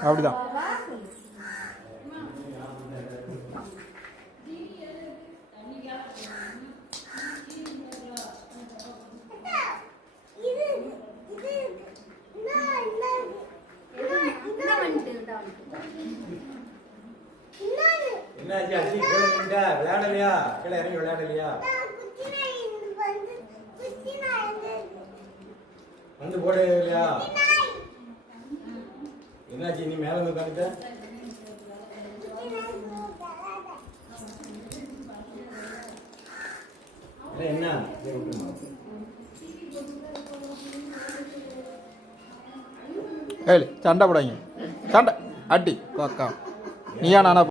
அப்படிதான். என்னாச்சு அச்சி கீழே நின்றா விளையாடலையா? கீழே இறங்கி விளையாடலையா? வந்து போட இல்லையா? என்னாச்சு நீ மேல வந்து உட்காந்துட்ட? என்ன ஏய் சண்டை போடாங்க, சண்டை அடி அக்கா நீயா நானா